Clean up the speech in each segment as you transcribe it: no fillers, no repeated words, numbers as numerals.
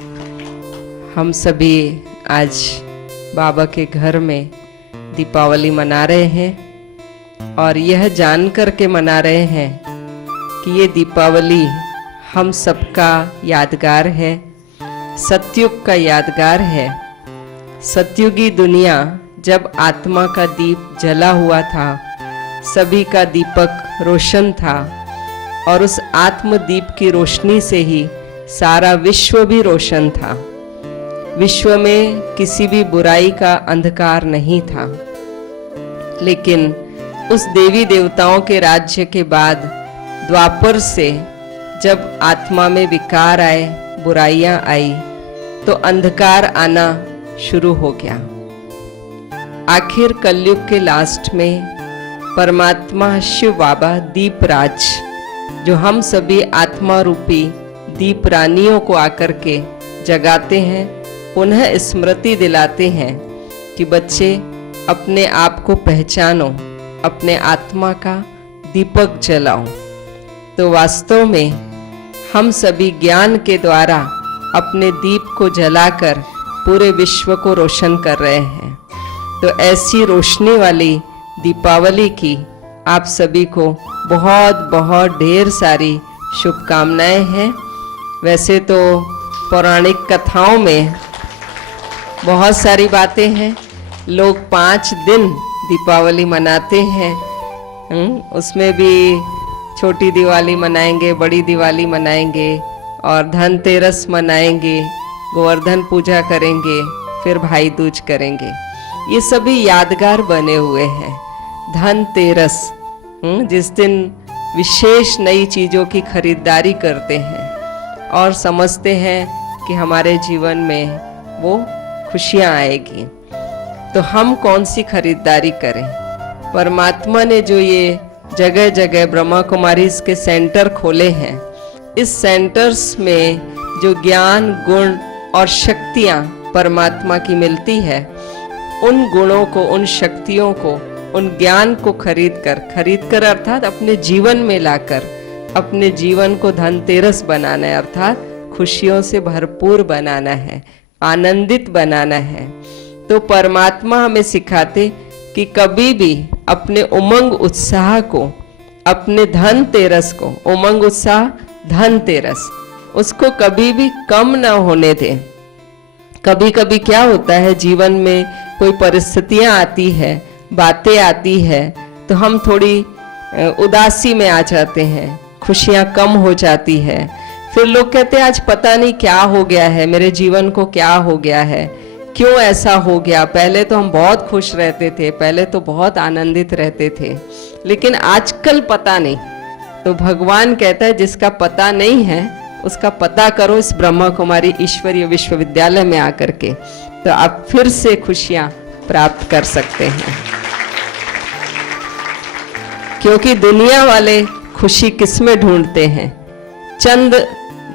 हम सभी आज बाबा के घर में दीपावली मना रहे हैं और यह जानकर के मना रहे हैं कि ये दीपावली हम सबका यादगार है, सतयुग का यादगार है। सतयुगी दुनिया जब आत्मा का दीप जला हुआ था, सभी का दीपक रोशन था और उस आत्म दीप की रोशनी से ही सारा विश्व भी रोशन था। विश्व में किसी भी बुराई का अंधकार नहीं था। लेकिन उस देवी देवताओं के राज्य के बाद द्वापर से जब आत्मा में विकार आए, बुराइयां आई, तो अंधकार आना शुरू हो गया। आखिर कलयुग के लास्ट में परमात्मा शिव बाबा दीपराज, जो हम सभी आत्मा रूपी दीप रानियों को आकर के जगाते हैं, पुनः स्मृति दिलाते हैं कि बच्चे अपने आप को पहचानो, अपने आत्मा का दीपक जलाओ। तो वास्तव में हम सभी ज्ञान के द्वारा अपने दीप को जलाकर पूरे विश्व को रोशन कर रहे हैं। तो ऐसी रोशनी वाली दीपावली की आप सभी को बहुत बहुत ढेर सारी शुभकामनाएं हैं। वैसे तो पौराणिक कथाओं में बहुत सारी बातें हैं। लोग 5 दिन दीपावली मनाते हैं। उसमें भी छोटी दिवाली मनाएंगे, बड़ी दिवाली मनाएंगे और धनतेरस मनाएंगे, गोवर्धन पूजा करेंगे, फिर भाई दूज करेंगे। ये सभी यादगार बने हुए हैं। धनतेरस जिस दिन विशेष नई चीज़ों की खरीदारी करते हैं और समझते हैं कि हमारे जीवन में वो खुशियाँ आएगी। तो हम कौन सी खरीदारी करें? परमात्मा ने जो ये जगह जगह ब्रह्मा कुमारी के सेंटर खोले हैं, इस सेंटर्स में जो ज्ञान, गुण और शक्तियाँ परमात्मा की मिलती है, उन गुणों को, उन शक्तियों को, उन ज्ञान को खरीद कर अर्थात अपने जीवन में लाकर अपने जीवन को धनतेरस बनाना है, अर्थात खुशियों से भरपूर बनाना है, आनंदित बनाना है। तो परमात्मा हमें सिखाते कि कभी भी अपने उमंग उत्साह को, अपने धनतेरस को, उमंग उत्साह धनतेरस, उसको कभी भी कम ना होने दें। कभी कभी क्या होता है, जीवन में कोई परिस्थितियां आती है, बातें आती है, तो हम थोड़ी उदासी में आ जाते हैं, खुशियां कम हो जाती है। फिर लोग कहते हैं आज पता नहीं क्या हो गया है, मेरे जीवन को क्या हो गया है, क्यों ऐसा हो गया। पहले तो हम बहुत खुश रहते थे, पहले तो बहुत आनंदित रहते थे, लेकिन आजकल पता नहीं। तो भगवान कहता है जिसका पता नहीं है उसका पता करो इस ब्रह्मा कुमारी ईश्वरीय विश्वविद्यालय में आकर के, तो आप फिर से खुशियां प्राप्त कर सकते हैं। क्योंकि दुनिया वाले खुशी किसमें ढूंढते हैं? चंद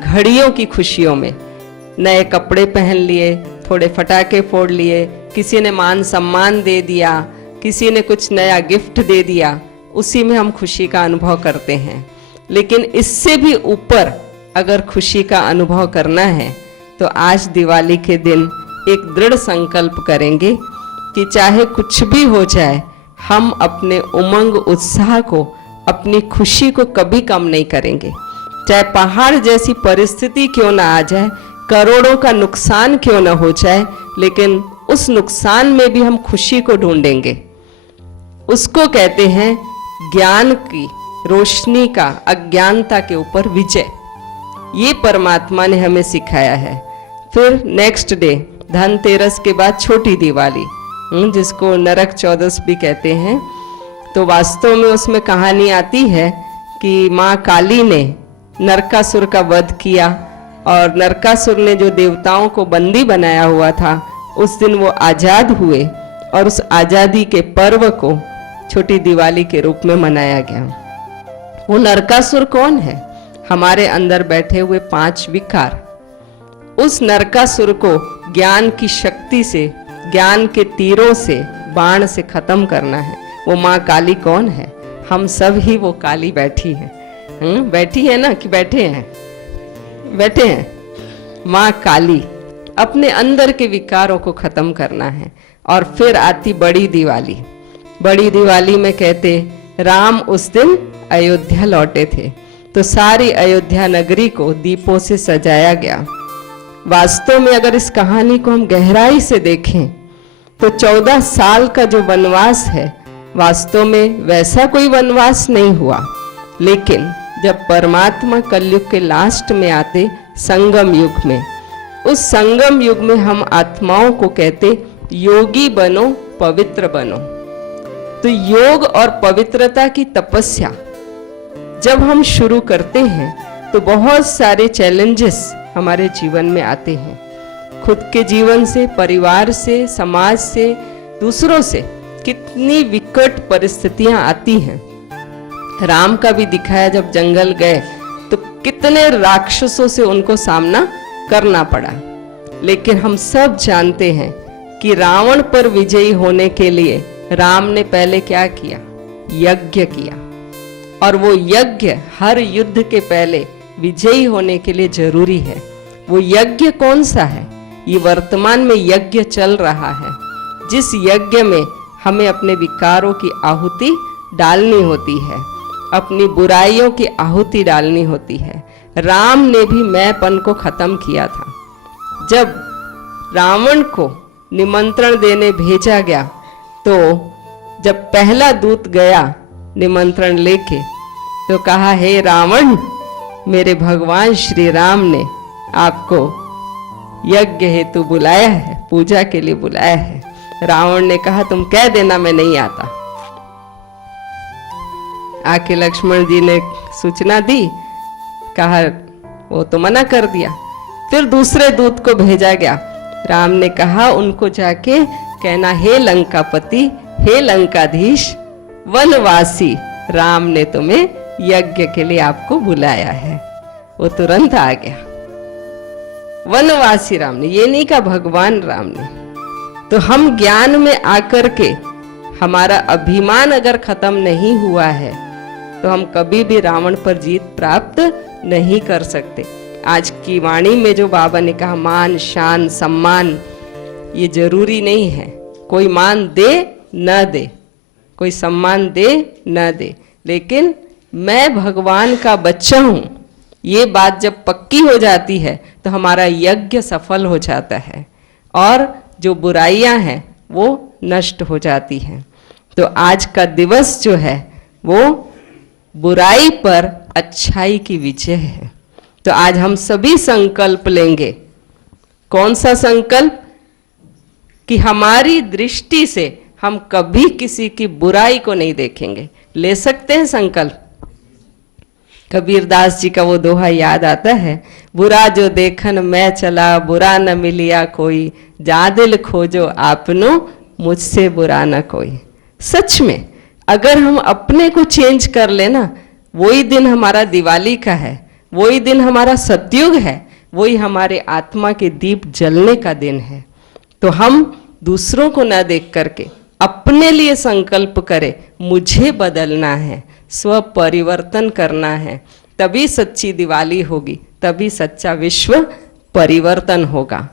घड़ियों की खुशियों में। नए कपड़े पहन लिए, थोड़े फटाके फोड़ लिए, किसी ने मान सम्मान दे दिया, किसी ने कुछ नया गिफ्ट दे दिया, उसी में हम खुशी का अनुभव करते हैं। लेकिन इससे भी ऊपर अगर खुशी का अनुभव करना है तो आज दिवाली के दिन एक दृढ़ संकल्प करेंगे कि चाहे कुछ भी हो जाए, हम अपने उमंग उत्साह को, अपनी खुशी को कभी कम नहीं करेंगे। चाहे पहाड़ जैसी परिस्थिति क्यों ना आ जाए, करोड़ों का नुकसान क्यों ना हो जाए, लेकिन उस नुकसान में भी हम खुशी को ढूंढेंगे। उसको कहते हैं ज्ञान की रोशनी का अज्ञानता के ऊपर विजय। ये परमात्मा ने हमें सिखाया है। फिर नेक्स्ट डे धनतेरस के बाद छोटी दिवाली, जिसको नरक चौदस भी कहते हैं। तो वास्तव में उसमें कहानी आती है कि माँ काली ने नरकासुर का वध किया और नरकासुर ने जो देवताओं को बंदी बनाया हुआ था, उस दिन वो आज़ाद हुए और उस आज़ादी के पर्व को छोटी दिवाली के रूप में मनाया गया। वो नरकासुर कौन है? हमारे अंदर बैठे हुए 5 विकार। उस नरकासुर को ज्ञान की शक्ति से, ज्ञान के तीरों से, बाण से खत्म करना है। वो माँ काली कौन है? हम सब ही वो काली बैठी है। बैठी है ना कि बैठे हैं? बैठे हैं। माँ काली, अपने अंदर के विकारों को खत्म करना है। और फिर आती बड़ी दिवाली। बड़ी दिवाली में कहते राम उस दिन अयोध्या लौटे थे, तो सारी अयोध्या नगरी को दीपों से सजाया गया। वास्तव में अगर इस कहानी को हम गहराई से देखें तो 14 साल का जो वनवास है, वास्तव में वैसा कोई वनवास नहीं हुआ। लेकिन जब परमात्मा कलयुग के लास्ट में आते, संगम युग में, उस संगम युग में हम आत्माओं को कहते योगी बनो, पवित्र बनो। तो योग और पवित्रता की तपस्या जब हम शुरू करते हैं तो बहुत सारे चैलेंजेस हमारे जीवन में आते हैं। खुद के जीवन से, परिवार से, समाज से, दूसरों से कितनी विकट परिस्थितियां आती हैं। राम का भी दिखाया, जब जंगल गए तो कितने राक्षसों से उनको सामना करना पड़ा। लेकिन हम सब जानते हैं कि रावण पर विजयी होने के लिए राम ने पहले क्या किया? यज्ञ किया। और वो यज्ञ हर युद्ध के पहले विजयी होने के लिए जरूरी है। वो यज्ञ कौन सा है? ये वर्तमान में यज्ञ चल रहा है, जिस यज्ञ में हमें अपने विकारों की आहुति डालनी होती है, अपनी बुराइयों की आहुति डालनी होती है। राम ने भी मैंपन को खत्म किया था। जब रावण को निमंत्रण देने भेजा गया, तो जब पहला दूत गया निमंत्रण लेके, तो कहा, हे रावण, मेरे भगवान श्री राम ने आपको यज्ञ हेतु बुलाया है, पूजा के लिए बुलाया है। रावण ने कहा, तुम कह देना मैं नहीं आता। आके लक्ष्मण जी ने सूचना दी, कहा वो तो मना कर दिया। फिर दूसरे दूत को भेजा गया। राम ने कहा उनको जाके कहना, हे लंकापति, हे लंकाधीश, वनवासी राम ने तुम्हें यज्ञ के लिए आपको बुलाया है। वो तुरंत आ गया। वनवासी राम ने, ये नहीं कहा भगवान राम ने। तो हम ज्ञान में आकर के हमारा अभिमान अगर खत्म नहीं हुआ है तो हम कभी भी रावण पर जीत प्राप्त नहीं कर सकते। आज की वाणी में जो बाबा ने कहा, मान, शान, सम्मान, ये जरूरी नहीं है। कोई मान दे न दे, कोई सम्मान दे न दे, लेकिन मैं भगवान का बच्चा हूं, ये बात जब पक्की हो जाती है तो हमारा यज्ञ सफल हो जाता है और जो बुराइयां हैं वो नष्ट हो जाती हैं। तो आज का दिवस जो है वो बुराई पर अच्छाई की विजय है। तो आज हम सभी संकल्प लेंगे। कौन सा संकल्प? कि हमारी दृष्टि से हम कभी किसी की बुराई को नहीं देखेंगे। ले सकते हैं संकल्प? कबीरदास जी का वो दोहा याद आता है, बुरा जो देखन मैं चला, बुरा न मिलिया कोई, जा दिल खोजो आपनो, मुझसे बुरा न कोई। सच में अगर हम अपने को चेंज कर लेना, वही दिन हमारा दिवाली का है, वही दिन हमारा सतयुग है, वही हमारे आत्मा के दीप जलने का दिन है। तो हम दूसरों को न देख करके अपने लिए संकल्प करें, मुझे बदलना है, स्व परिवर्तन करना है, तभी सच्ची दिवाली होगी, तभी सच्चा विश्व परिवर्तन होगा।